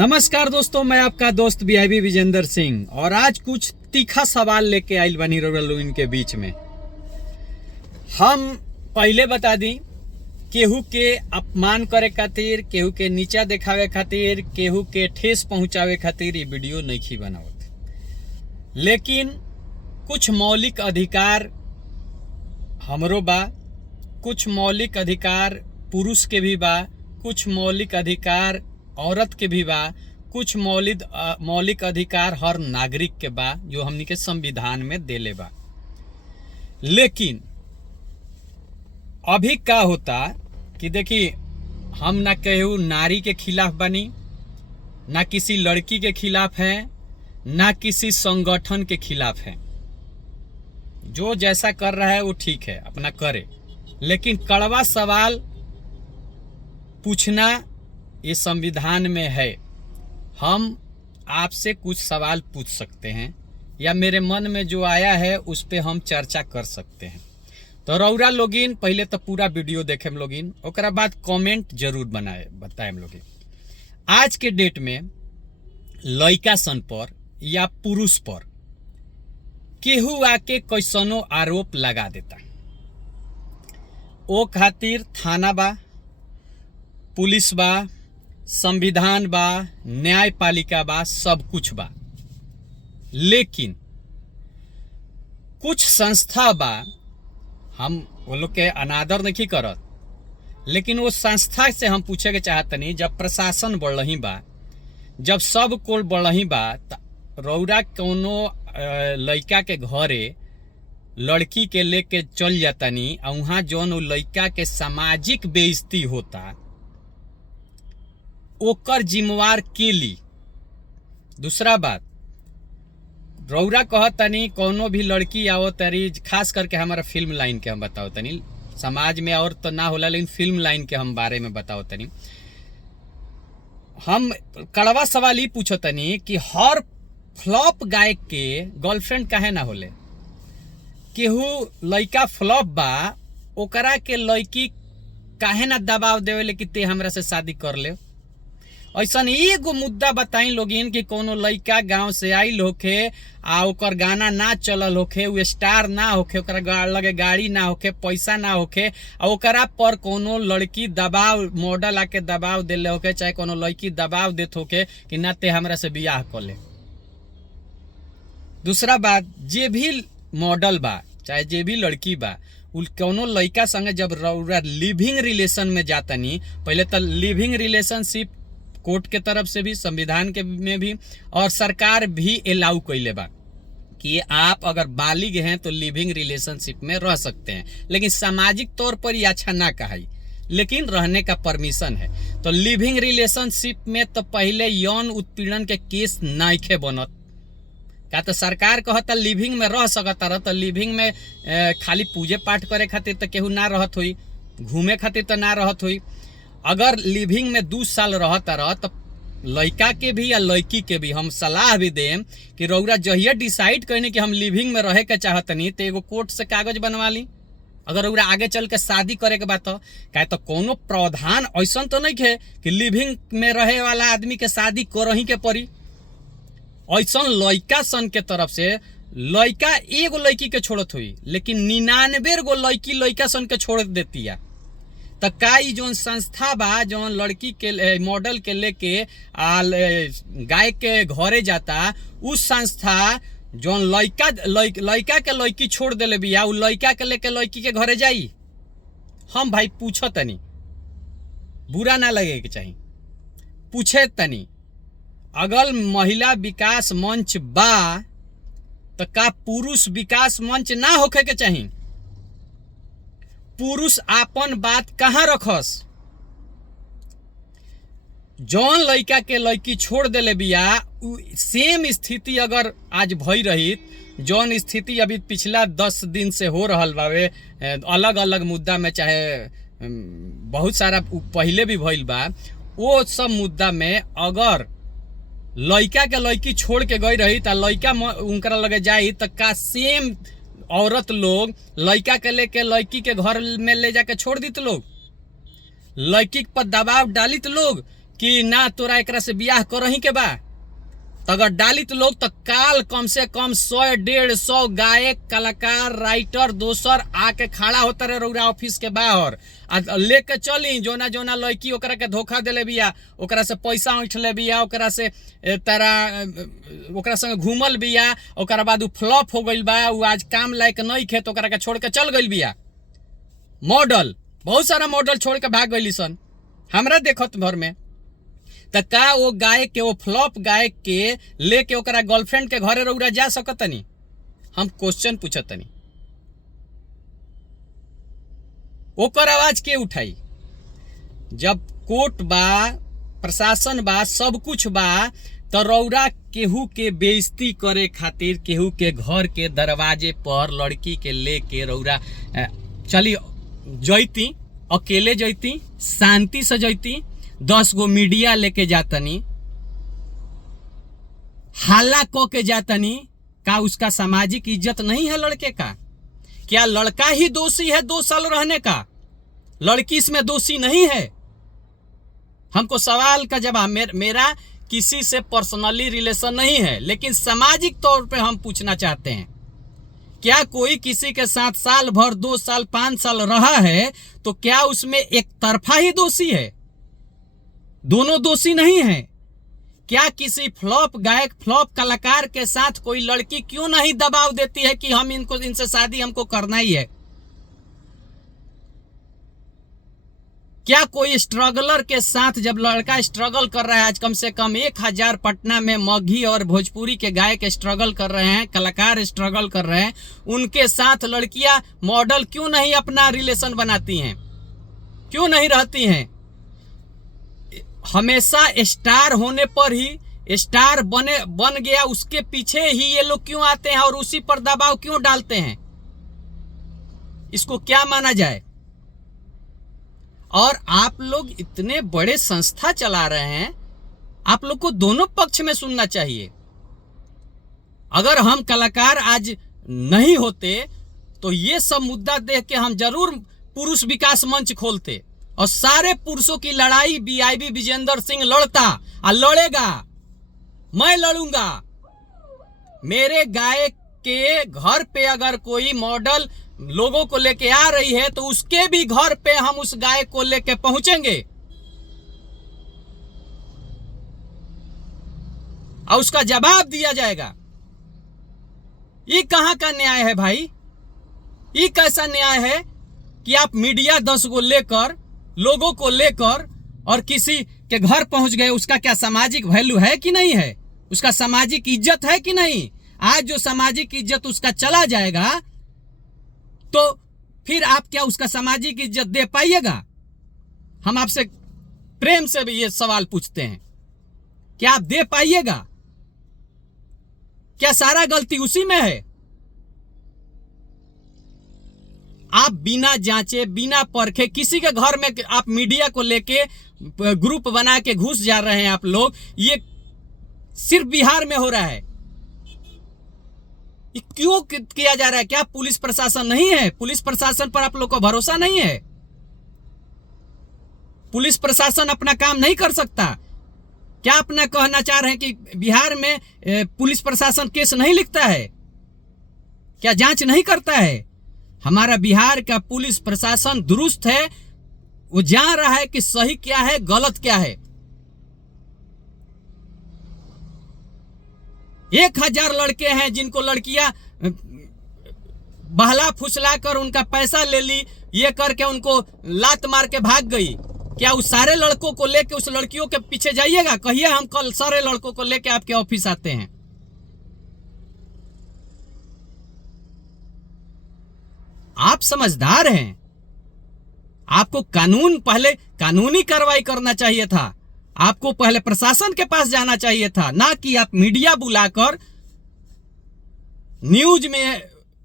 नमस्कार दोस्तों, मैं आपका दोस्त वीआईबी विजेंद्र सिंह और आज कुछ तीखा सवाल लेके आइल बनी लोग इनके बीच में। हम पहले बता दी, केहू के अपमान करे खातिर, केहू के नीचा दिखावे खातिर, केहू के ठेस पहुंचावे खातिर ये वीडियो नहीं बनावत, लेकिन कुछ मौलिक अधिकार हमरो बा, कुछ मौलिक अधिकार पुरुष के भी बा, कुछ मौलिक अधिकार औरत के भी बा, कुछ मौलिक अधिकार हर नागरिक के बा जो हमनी के संविधान में देले बा। लेकिन अभी का होता कि देखिए, हम ना केहू नारी के खिलाफ बनी, ना किसी लड़की के खिलाफ है, ना किसी संगठन के खिलाफ है। जो जैसा कर रहा है वो ठीक है, अपना करे, लेकिन कड़वा सवाल पूछना ये संविधान में है। हम आपसे कुछ सवाल पूछ सकते हैं या मेरे मन में जो आया है उस पे हम चर्चा कर सकते हैं। तो रौरा लोगिन पहले तो पूरा वीडियो देखे लोगिन, ओकरा बाद कमेंट जरूर बताए लोगिन। आज के डेट में लड़का सन पर या पुरुष पर केहू आके कैसनो आरोप लगा देता, ओ खातिर थाना बा, पुलिस बा, संविधान बा, न्यायपालिका बा, सब कुछ बा। लेकिन कुछ संस्था बा, हम वो लोग के अनादर नहीं करत, लेकिन वो संस्था से हम पूछे के चाहतनी, जब प्रशासन बढ़ही बा, जब सब कोल बढ़ही बा, रौरा कोनो लड़का के घरे लड़की के लेके चल जातनी, वहां जौन लड़का के सामाजिक बेइज्जती होता ओकर जिम्मेवार के ली। दूसरा बात, रौरा कहतनी कोनो भी लड़की आओ तरी, खास करके हमारा फिल्म लाइन के हम बताओ तनी, समाज में और तो ना होला लेकिन फिल्म लाइन के हम बारे में बताओ तनी। हम कड़वा सवाल ही पूछो तनी कि हर फ्लॉप गायक के गर्लफ्रेंड काहे ना होले? केहू लड़का फ्लॉप बा, ओकरा के लड़की काहे ना दबाव देवेले कि ते हमरा से शादी कर ले? ऐसा एगो मुद्दा बताई लोगिन कि कोनो लड़का गांव से आइल होखे आ ओकर गाना ना चलल होखे, वो स्टार ना होखे, ओकरा लगे गाड़ी ना होखे, पैसा ना होखे, आ ओकरा पर कोनो लड़की दबाव, मॉडल आके दबाव देले होखे, चाहे कोनो लड़की दबाव देत होखे कि ना ते हमरा से बियाह कर ले। दूसरा बात, जे भी मॉडल बा चाहे जे भी लड़की बा, कोनो लड़का संगे जब लिविंग रिलेशन में जातनी, पहले तो लिविंग रिलेशनशिप कोर्ट के तरफ से भी, संविधान के में भी और सरकार भी अलाउ कैले बा कि आप अगर बालिग हैं तो लिविंग रिलेशनशिप में रह सकते हैं, लेकिन सामाजिक तौर पर ये अच्छा ना कहाई, लेकिन रहने का परमिशन है। तो लिविंग रिलेशनशिप में तो पहले यौन उत्पीड़न के केस नाइखे बनत, का तो सरकार कहता लिविंग में रह सकता रह, तो लिविंग में खाली पूजे पाठ करे खातिर तो केहू ना रहत हुई, घूमे खातिर तो ना रहत हुई। अगर लिविंग में 2 साल रहता रह तो लड़का के भी या लड़की के भी हम सलाह भी दें कि रौरा जहिया डिसाइड करने कि हम लिविंग में रहे के चाहतनी, तो एगो कोर्ट से कागज बनवा ली। अगर रौरा आगे चल के शादी करे के बात, क्या तो कोनो प्रावधान ऐसा तो नहीं है कि लिविंग में रहे वाला आदमी के शादी करही के पड़ी। ऐसा लड़का सन के तरफ से लड़का एगो लड़की के छोड़त हुई, लेकिन 99 गो लड़की लड़का सन के छोड़ देती है। तो का जोन संस्था बा जोन लड़की के मॉडल के लेके गायक के घरे जाता, उस संस्था जोन लड़का के लड़की छोड़ देले बिया, उ लड़का के लेके लड़की के घरे जाई? हम भाई पूछो तनी, बुरा ना लगे के चाहिए, पूछे तनी। अगर महिला विकास मंच बा तो का पुरुष विकास मंच ना होखे के चाहिए? पुरुष आपन बात कहाँ रखस? जौन लड़का के लड़की छोड़ देले बिया, सेम स्थिति अगर आज भई रही, जौन स्थिति अभी पिछला 10 दिन से हो रहल बावे, अलग अलग मुद्दा में, चाहे बहुत सारा पहले भी भइल बा, वो सब मुद्दा में अगर लड़का के लड़की छोड़ के गई रही तो लड़का उनकरा लगे जाई, तो का सेम औरत लोग लड़का के लेके लड़की के घर में ले जाके छोड़ दी? तो लोग लड़की पर दबाव डाली तो लोग कि ना तोरा एकरा से बियाह करही के बा, तो अगर डाली तो लोग तो काल कम से कम 100-150 गायक कलाकार राइटर दोसर आके खड़ा होता रहे रउरा ऑफिस के बाहर आ लेके चली जोना जोना लड़की ओकरा के धोखा देले बिया, ओकरा से पैसा ऐंठले बिया, ओकरा से तारा ओकरा संगे घूमल बिया, ओकरा बाद उ फ्लॉप हो गइल बा, उ आज काम लायक नहीं खे तो ओकरा के छोड़ के चल गइल बिया। मॉडल बहुत सारा मॉडल छोड़ के भाग गइली सन हमरा देखत भर में। त का वो गायक के, वो फ्लॉप गायक के लेके ओकरा गर्लफ्रेंड के घरे रउरा जा सकतनी? हम क्वेश्चन पूछतनी। ओकर आवाज के उठाई? जब कोर्ट बा, प्रशासन बा, सब कुछ बा, तो रउरा केहू के बेइज्जती करे खातिर केहू के घर के दरवाजे पर लड़की के लेके रउरा चली जैती, अकेले जैती, शांति से जैती, 10 गो मीडिया लेके जातनी, हल्ला को के जातनी, का उसका सामाजिक इज्जत नहीं है लड़के का? क्या लड़का ही दोषी है 2 साल रहने का? लड़की इसमें दोषी नहीं है? हमको सवाल का जवाब, मेरा किसी से पर्सनली रिलेशन नहीं है, लेकिन सामाजिक तौर पे हम पूछना चाहते हैं, क्या कोई किसी के साथ साल भर, 2 साल, 5 साल रहा है तो क्या उसमें एक तरफा ही दोषी है? दोनों दोषी नहीं है? क्या किसी फ्लॉप गायक, फ्लॉप कलाकार के साथ कोई लड़की क्यों नहीं दबाव देती है कि हम इनसे शादी हमको करना ही है? क्या कोई स्ट्रगलर के साथ, जब लड़का स्ट्रगल कर रहा है, आज कम से कम 1000 पटना में मगही और भोजपुरी के गायक स्ट्रगल कर रहे हैं, कलाकार स्ट्रगल कर रहे हैं, उनके साथ लड़कियां मॉडल क्यों नहीं अपना रिलेशन बनाती हैं, क्यों नहीं रहती हैं? हमेशा स्टार होने पर ही, स्टार बन गया उसके पीछे ही ये लोग क्यों आते हैं और उसी पर दबाव क्यों डालते हैं? इसको क्या माना जाए? और आप लोग इतने बड़े संस्था चला रहे हैं, आप लोग को दोनों पक्ष में सुनना चाहिए। अगर हम कलाकार आज नहीं होते तो ये सब मुद्दा देख के हम जरूर पुरुष विकास मंच खोलते और सारे पुरुषों की लड़ाई बीआईबी विजेंद्र सिंह लड़ता और लड़ेगा। मैं लड़ूंगा। मेरे गायक के घर पे अगर कोई मॉडल लोगों को लेके आ रही है तो उसके भी घर पे हम उस गायक को लेके पहुंचेंगे और उसका जवाब दिया जाएगा। ये कहां का न्याय है भाई? ये कैसा न्याय है कि आप मीडिया 10 को लेकर, लोगों को लेकर और किसी के घर पहुंच गए? उसका क्या सामाजिक वैल्यू है कि नहीं है? उसका सामाजिक इज्जत है कि नहीं? आज जो सामाजिक इज्जत उसका चला जाएगा तो फिर आप क्या उसका सामाजिक इज्जत दे पाइएगा? हम आपसे प्रेम से भी ये सवाल पूछते हैं, क्या आप दे पाइएगा? क्या सारा गलती उसी में है? आप बिना जांचे, बिना परखे किसी के घर में आप मीडिया को लेके ग्रुप बना के घुस जा रहे हैं आप लोग। ये सिर्फ बिहार में हो रहा है। ये क्यों किया जा रहा है? क्या पुलिस प्रशासन नहीं है? पुलिस प्रशासन पर आप लोग को भरोसा नहीं है? पुलिस प्रशासन अपना काम नहीं कर सकता? क्या अपना कहना चाह रहे हैं कि बिहार में पुलिस प्रशासन केस नहीं लिखता है? क्या जांच नहीं करता है? हमारा बिहार का पुलिस प्रशासन दुरुस्त है। वो जान रहा है कि सही क्या है, गलत क्या है। 1000 लड़के हैं जिनको लड़कियां बहला फुसला कर उनका पैसा ले ली, ये करके उनको लात मार के भाग गई। क्या उस सारे लड़कों को लेके उस लड़कियों के पीछे जाइएगा? कहिए हम कल सारे लड़कों को लेके आपके ऑफिस आते हैं। आप समझदार हैं। आपको पहले कानूनी कार्रवाई करना चाहिए था। आपको पहले प्रशासन के पास जाना चाहिए था, ना कि आप मीडिया बुलाकर न्यूज में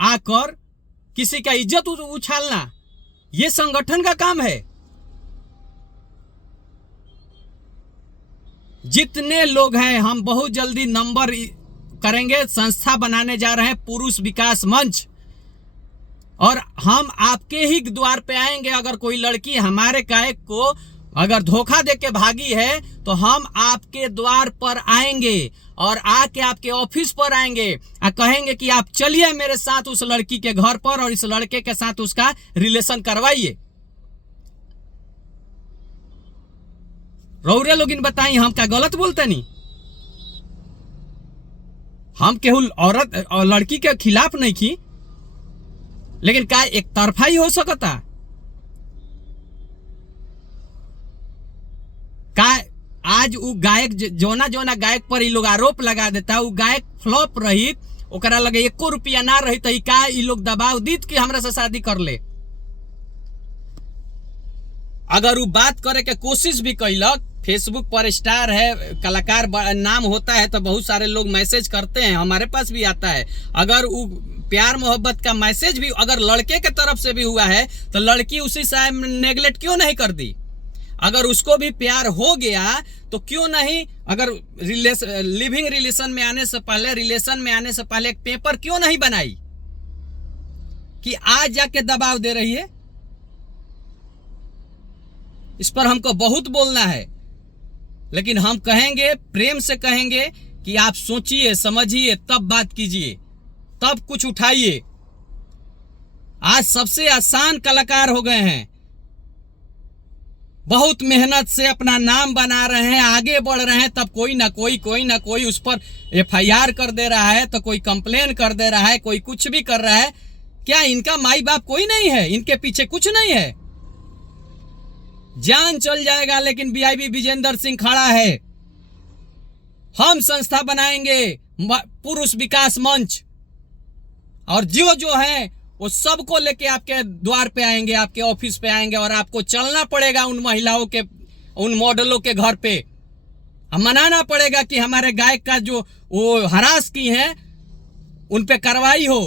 आकर किसी का इज्जत उछालना। यह संगठन का काम है। जितने लोग हैं, हम बहुत जल्दी नंबर करेंगे। संस्था बनाने जा रहे हैं पुरुष विकास मंच, और हम आपके ही द्वार पे आएंगे। अगर कोई लड़की हमारे गायक को अगर धोखा दे के भागी है तो हम आपके द्वार पर आएंगे और आके आपके ऑफिस पर आएंगे और कहेंगे कि आप चलिए मेरे साथ उस लड़की के घर पर और इस लड़के के साथ उसका रिलेशन करवाइए। रौरे लोग इन बताइए, हम क्या गलत बोलते नहीं? हम केवल औरत और लड़की के खिलाफ नहीं की, लेकिन क्या एक तरफा ही हो सकता? का आज वो गायक जोना जोना गायक पर ही लोग आरोप लगा देता, वो गायक फ्लॉप रही, ओकरा लगे 1 रुपया ना रही तो का ये लोग दबाव दीत कि हमरा से शादी कर ले। अगर वो बात करे के कोशिश भी कैलक, फेसबुक पर स्टार है, कलाकार नाम होता है तो बहुत सारे लोग मैसेज करते हैं, हमारे पास भी आता है। अगर वो प्यार मोहब्बत का मैसेज भी अगर लड़के के तरफ से भी हुआ है तो लड़की उसी से नेगलेक्ट क्यों नहीं कर दी? अगर उसको भी प्यार हो गया तो क्यों नहीं, अगर लिविंग रिलेशन में आने से पहले, रिलेशन में आने से पहले एक पेपर क्यों नहीं बनाई कि आज जाके दबाव दे रही है? इस पर हमको बहुत बोलना है, लेकिन हम कहेंगे, प्रेम से कहेंगे कि आप सोचिए, समझिए, तब बात कीजिए, तब कुछ उठाइए। आज सबसे आसान कलाकार हो गए हैं, बहुत मेहनत से अपना नाम बना रहे हैं, आगे बढ़ रहे हैं, तब कोई ना कोई उस पर FIR कर दे रहा है, तो कोई कंप्लेन कर दे रहा है, कोई कुछ भी कर रहा है। क्या इनका माई बाप कोई नहीं है? इनके पीछे कुछ नहीं है? जान चल जाएगा लेकिन VIB विजेंद्र सिंह खड़ा है। हम संस्था बनाएंगे, पुरुष विकास मंच, और जो है वो सबको लेके आपके द्वार पे आएंगे, आपके ऑफिस पे आएंगे, और आपको चलना पड़ेगा उन महिलाओं के, उन मॉडलों के घर पे, मनाना पड़ेगा कि हमारे गायक का जो वो हरास की है उन पे कार्रवाई हो।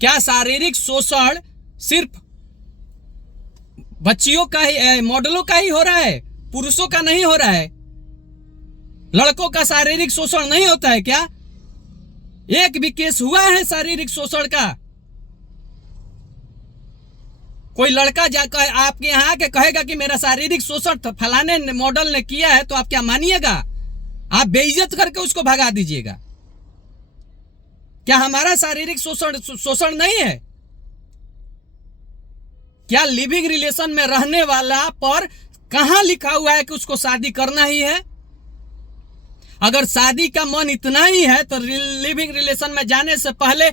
क्या शारीरिक शोषण सिर्फ बच्चियों का ही, मॉडलों का ही हो रहा है, पुरुषों का नहीं हो रहा है? लड़कों का शारीरिक शोषण नहीं होता है क्या? एक भी केस हुआ है शारीरिक शोषण का? कोई लड़का जाकर आपके यहाँ के कहेगा कि मेरा शारीरिक शोषण फलाने मॉडल ने किया है, तो आप क्या मानिएगा? आप बेइज्जत करके उसको भगा दीजिएगा। क्या हमारा शारीरिक शोषण नहीं है? क्या लिविंग रिलेशन में रहने वाला पर कहां लिखा हुआ है कि उसको शादी करना ही है? अगर शादी का मन इतना ही है तो लिविंग रिलेशन में जाने से पहले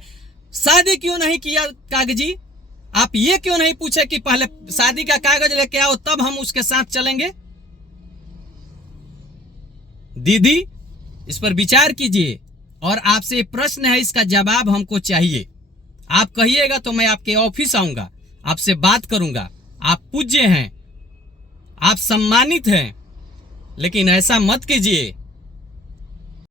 शादी क्यों नहीं किया कागजी? आप ये क्यों नहीं पूछे कि पहले शादी का कागज लेके आओ तब हम उसके साथ चलेंगे? दीदी, इस पर विचार कीजिए, और आपसे प्रश्न है, इसका जवाब हमको चाहिए। आप कहिएगा तो मैं आपके ऑफिस आऊंगा, आपसे बात करूंगा। आप पूज्य हैं, आप सम्मानित हैं, लेकिन ऐसा मत कीजिए